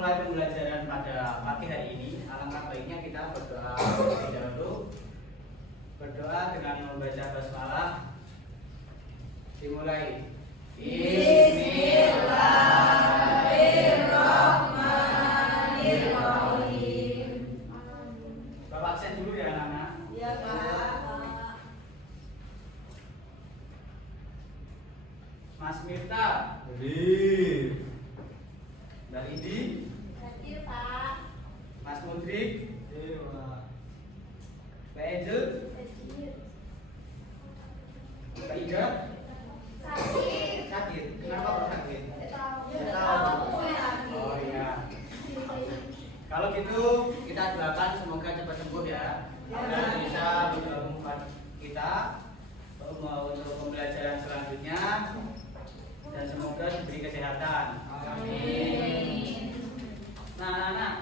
memulai pembelajaran pada pagi hari ini, alangkah baiknya kita berdoa terlebih dahulu. Berdoa dengan membaca basmalah. Dimulai. Bismillahirrahmanirrahim. Bapak absen dulu ya anak-anak. Ya Pak. Mas Miftah. Hadir. Mbak Indi. Hadir Pak. Mas Mudrik. Hadir, Pak. Mbak Angel. Hadir. Mbak Ida. Sakit. Sakit. Kenapa kok sakit? Ya tahu. Oh iya. Kalau gitu kita doakan semoga cepat sembuh ya. Dan bisa bergabung kita untuk pembelajaran selanjutnya dan semoga diberi kesehatan. Amin. Nah, anak-anak,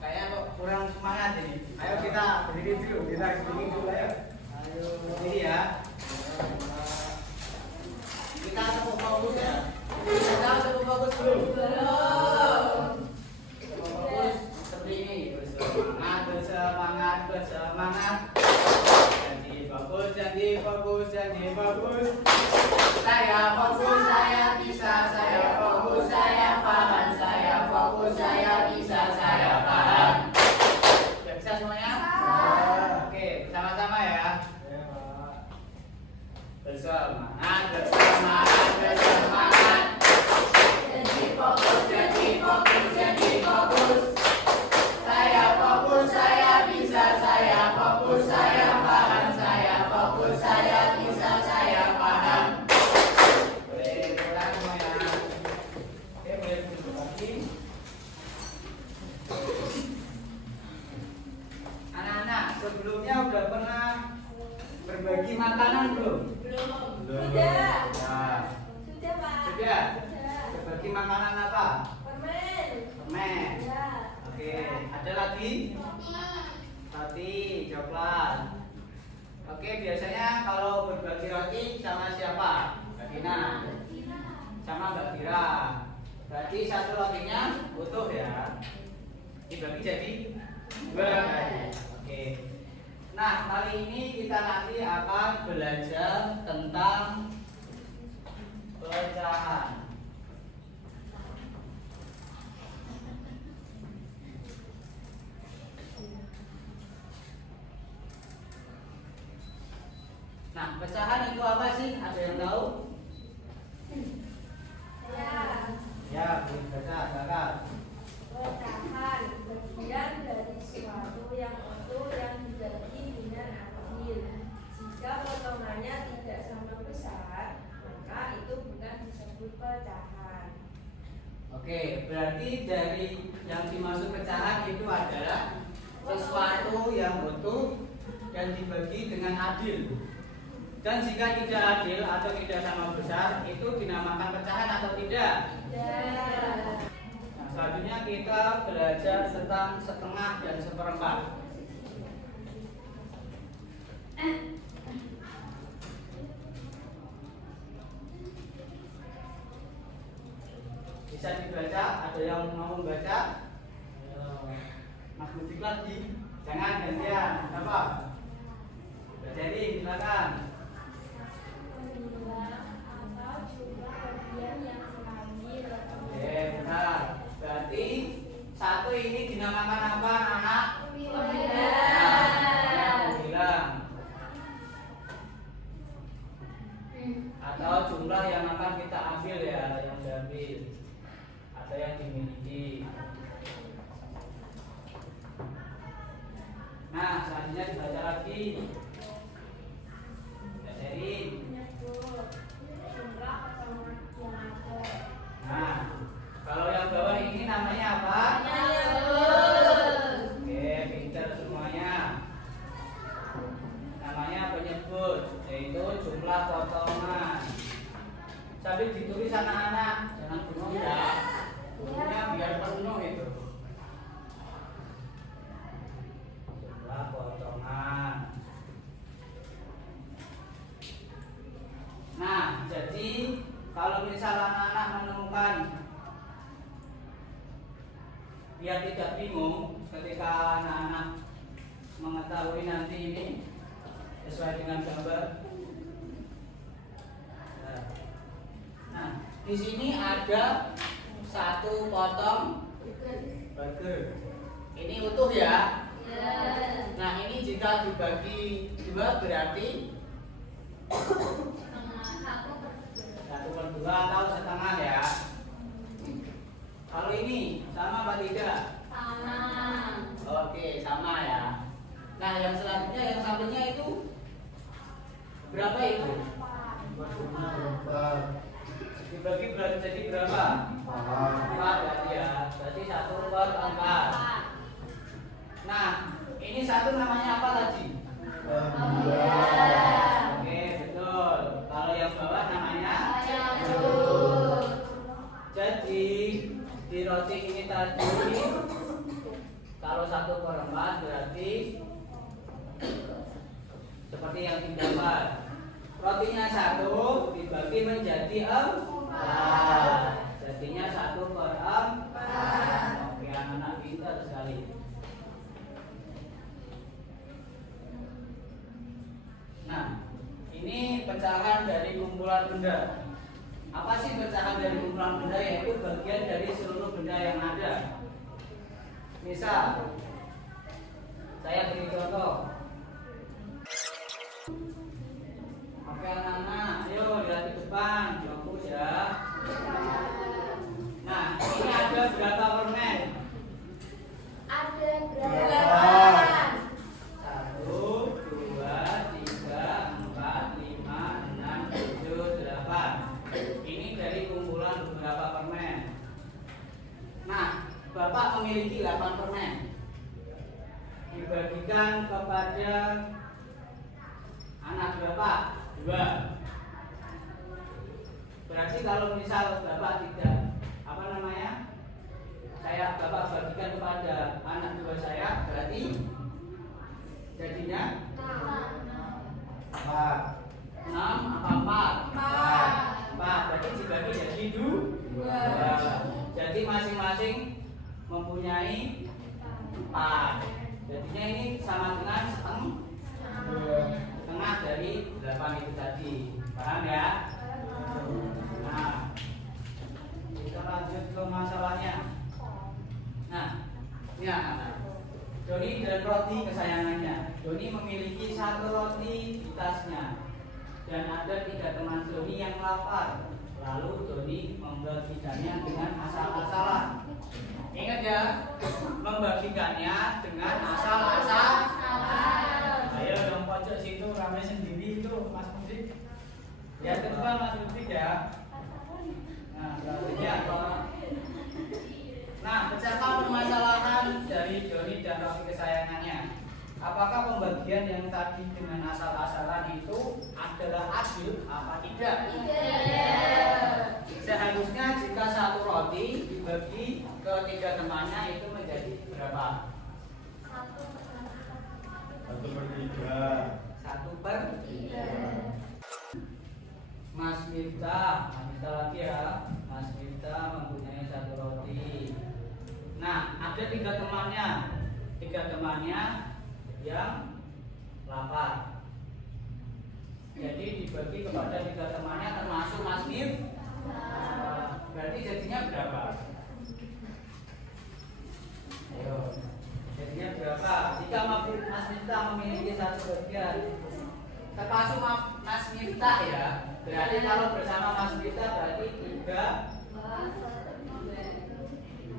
kayak kok kurang semangat ini. Ayo kita berdiri dulu, kita berdiri dulu ayo. Ayo berdiri ya. Kita tepuk fokus ya. Kita tepuk fokus dulu. Tepuk fokus seperti ini. Bersemangat, bersemangat, bersemangat. Janji fokus, janji fokus, janji fokus. Saya fokus, saya bisa, saya fokus, saya paham, saya fokus, saya bisa, saya paham. Sudah bisa semuanya? Oke, bersama-sama ya. Ya, Pak. Bersemangat, bersemangat, bersemangat. Janji fokus, janji fokus, janji fokus. Saya fokus, saya bisa, saya fokus, saya paham, saya fokus, saya bisa, saya paham. Boleh pulang semuanya. Oke, boleh duduk lagi. Anak-anak, sebelumnya udah pernah berbagi makanan belum? Belum. Belum. Sudah. Nah, Sudah Pak. sudah. Sudah. Berbagi makanan apa? Permen. Permen. Ya. Oke, ada lagi? Roti, coklat. Oke, biasanya kalau berbagi roti sama siapa? Mbak Dina. Sama Mbak Fira. Berarti satu rotinya utuh ya. Dibagi jadi dua. Oke. Nah, kali ini kita nanti akan belajar tentang pecahan. Nah, pecahan itu apa sih? Ada yang tahu? Ya. Ya, boleh baca, silakan. Pecahan bagian dari suatu yang utuh yang dibagi dengan adil. Jika potongannya tidak sama besar, maka itu bukan disebut pecahan. Oke, berarti dari yang dimaksud pecahan itu adalah sesuatu yang utuh dan dibagi dengan adil. Dan jika tidak adil atau tidak sama besar, itu dinamakan pecahan atau tidak? Ya. Nah, selanjutnya kita belajar tentang setengah dan seperempat. Bisa dibaca? Ada yang mau membaca? Mas Mudik lagi. Jangan gantian. Kenapa? Jadi silakan. Atau jumlah bagian yang stabil. Oke, benar. Berarti satu ini dinamakan apa, anak? Bilang. Atau jumlah yang akan kita ambil ya, yang diambil atau yang dimiliki. Nah, selanjutnya dibaca lagi. Jadi, Jumlah potongan yang ada. nah, kalau yang bawah ini namanya apa? Oke, pintar semuanya. Namanya penyebut, yaitu jumlah potongan. Sambil ditulis anak-anak, jangan penuh ya. Bukunya biar penuh itu. Jumlah potongan. Nah, jadi kalau misal anak-anak menemukan biar tidak bingung ketika anak-anak mengetahui nanti ini sesuai dengan gambar. Nah, di sini ada satu potong burger. Ini utuh ya. Nah, ini jika dibagi dua berarti 1/2 atau setengah ya. Kalau ini sama apa tidak? Sama. Oke, sama ya. Nah, yang selanjutnya yang sampingnya itu berapa itu? Dibagi jadi berapa? 4 berarti ya. Berarti 1/4. Nah, ini satu namanya apa tadi? Oke, betul. Kalau yang bawah namanya jadi di roti ini tadi kalau 1/4 berarti seperti yang digambar. Rotinya 1 dibagi menjadi 4. Jadinya 1/4. Oke, anak-anak pintar sekali. Nah, ini pecahan dari kumpulan benda. Apa sih pecahan dari kumpulan benda? Yaitu bagian dari seluruh benda yang ada. Misal, saya beri contoh. Oke anak-anak, ayo lihat ke depan, fokus ya. Nah, ini ada berapa permen? Ada 8. 1, 2, 3, 4, 5, 6, 7, 8. Ini dari kumpulan beberapa permen. Nah, Bapak memiliki 8 permen. Dibagikan kepada anak Bapak 2. Berarti kalau misal Bapak tidak Bapak bagikan kepada anak 2 saya, berarti jadinya 6 apa 4? 4. Berarti dibagi jadi 2. Jadi masing-masing mempunyai 4. Jadinya ini sama dengan setengah dari 8 itu tadi. Paham ya? Nah, kita lanjut ke masalahnya. Nah, ini anak-anak. Doni dan roti kesayangannya. Doni memiliki 1 roti di tasnya. Dan ada 3 teman Doni yang lapar. Lalu Doni membagikannya dengan asal-asalan. Ingat ya, membagikannya dengan asal-asalan. Ayo dong pojok situ ramai sendiri itu Mas Mudik. Ya kedua Mas Mudik ya. Nah, selanjutnya apa? Nah, pecahkan permasalahan dari Doni dan roti kesayangannya. Apakah pembagian yang tadi dengan asal-asalan itu adalah adil apa tidak? Tidak. Seharusnya jika 1 roti dibagi ke 3 temannya itu menjadi berapa? 1/3. 1/3. Mas Miftah lagi ya. Mas Miftah mempunyai 1 roti. Nah, ada 3 temannya. 3 temannya yang lapar. Jadi dibagi kepada 3 temannya termasuk Mas Miftah. Berarti jadinya berapa? Ayo. Jadinya berapa? Jika Mas Miftah memiliki 1 bagian, termasuk Mas Miftah ya. Berarti kalau bersama Mas Miftah berarti 3.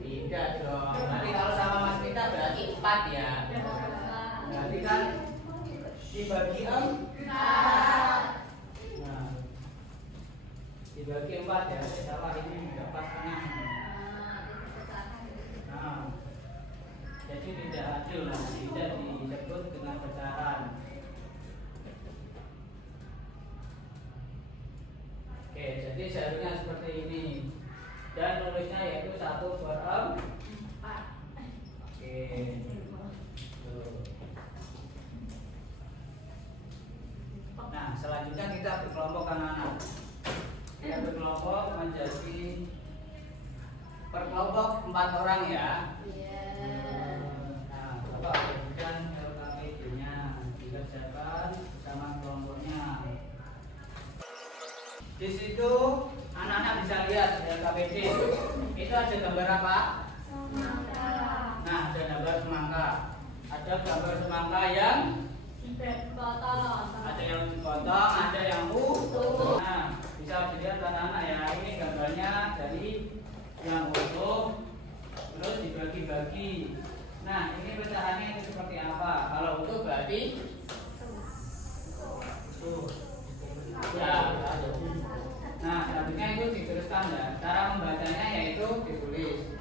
Tidak dong. Berarti kalau sama Mas Miftah berarti 4 ya. Berarti kan dibagi 4. Nah, dibagi 4 ya. Salah ini tidak pas tengah. Nah, jadi tidak adil nanti tidak disebut dengan pecahan. Oke, jadi seharusnya seperti ini. Dan nulisnya yaitu 1/4. Oke. Nah, selanjutnya kita berkelompok anak-anak. Kita berkelompok menjadi per kelompok 4 orang ya. Di situ anak-anak bisa lihat ada KBD. Itu ada gambar apa? Semangka. Nah, ada gambar semangka. Ada gambar semangka yang Dipotong. ada yang dipotong, ada yang utuh. Nah, bisa dilihat anak-anak ya. Ini gambarnya dari yang utuh, terus dibagi-bagi. Nah, ini pecahannya itu seperti apa? Kalau utuh berarti tuh. Ya. Nah, selanjutnya itu dituliskan ya. Cara membacanya yaitu ditulis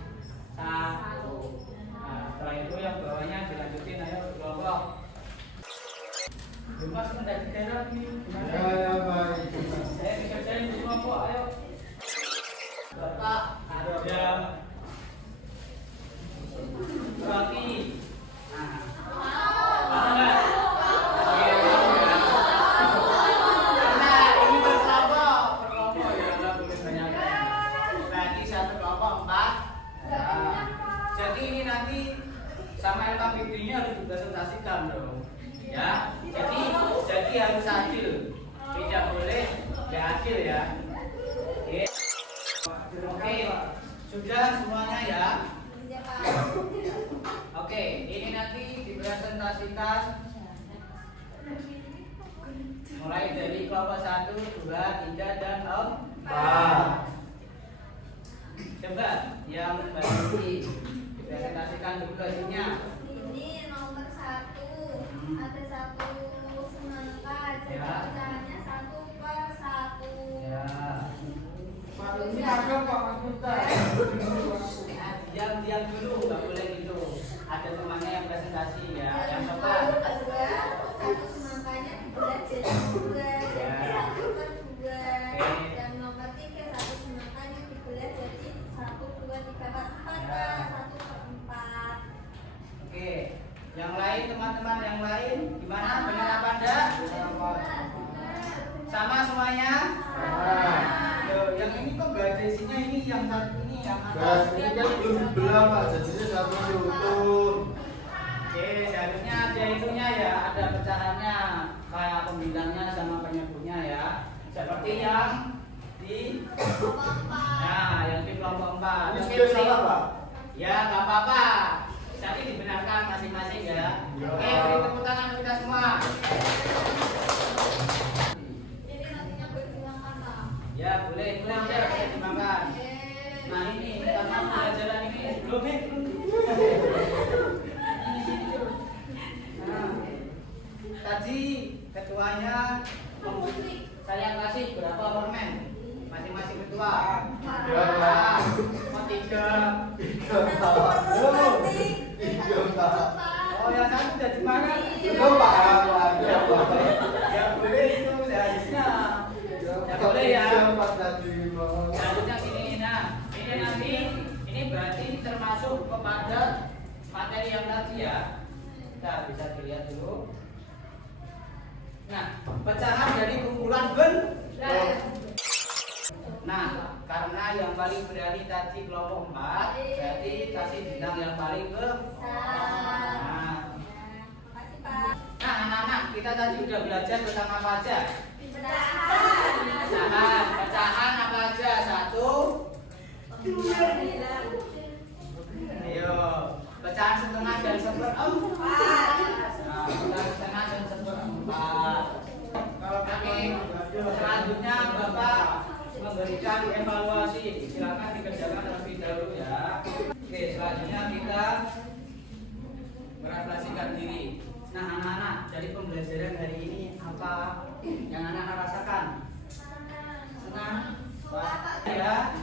satu. Nah, setelah itu yang bawahnya dilanjutin, ayo kelompok. Mas mendadak di daerah ini gimana? Ya, baik. Saya dikerjain di kelompok, ayo. Bapak ada roti. Nah, apa enggak? Oke, ya. Karena ini berkelompok ya, nggak boleh banyak. Berarti satu kelompok 4. Nah, jadi ini nanti sama LKPD-nya harus dipresentasikan dong. Ya, jadi harus adil, tidak boleh nggak adil ya. Oke, sudah semuanya ya. Oke, ini nanti dipresentasikan mulai dari kelompok 1, 2, 3 dan 4. Coba yang bagi dipresentasikan dulu hasilnya. Ini nomor 1. Ada 1 semangka. Jadi Ya. pecahannya 1/1. Ya. Ini ada Pak Mas Miftah. Diam dulu, nggak boleh gitu. Ada temannya yang presentasi ya, yang Nomor sopan. 2, 1 semangkanya dibelah jadi 2. Jadi 1/2. Oke. Dan nomor 3, 1 semangkanya dibelah jadi 1, 2, 3, 4. 4 Ya. 1/4. Oke, yang lain teman-teman yang lain gimana? Benar apa enggak? Sama semuanya? Loh, yang ini kok nggak ada isinya, ini yang satu ini yang Nah, atas. ini kan belum dibelah Pak, jadinya satu diutuh. Oke, seharusnya ada itunya ya, ada pecahannya kayak pembilangnya sama penyebutnya ya. Seperti yang di yang di kelompok 4. Ini Oke, sudah salah Pak. ya nggak apa-apa. Nanti dibenarkan masing-masing ya. Oke, beri tepuk tangan kita semua. Jadi nantinya berhilangkan lah. Ya boleh, boleh dimakan. Nah ini karena pembelajaran ini belum Nah, tadi ketuanya saya kasih berapa permen masing-masing ketua? Tiga, Pak. Oh 3. Tiga Pak. Tiga Pak. Oh yang satu udah dimakan. Belum Pak, ya Pak. Ya boleh itu seharusnya. Ya boleh ya. Siapa tadi Pak? Selanjutnya gini, nah ini nanti ini berarti termasuk kepada materi yang tadi ya. Kita bisa dilihat dulu. Nah, pecahan dari kumpulan benda. Nah, karena yang paling berani tadi kelompok 4, berarti kasih bintang yang paling besar. Nah, Makasih Pak. nah anak-anak kita tadi udah belajar tentang apa aja? Pecahan. Pecahan apa aja? 1, 2. ayo. Pecahan setengah dan seperempat. Nah, pecahan setengah dan seperempat. Oke, selanjutnya Bapak memberikan evaluasi. Silakan dikerjakan terlebih dahulu ya. Oke, selanjutnya kita merefleksikan diri. Nah, anak-anak dari pembelajaran hari ini apa yang anak-anak rasakan? Senang? Ya.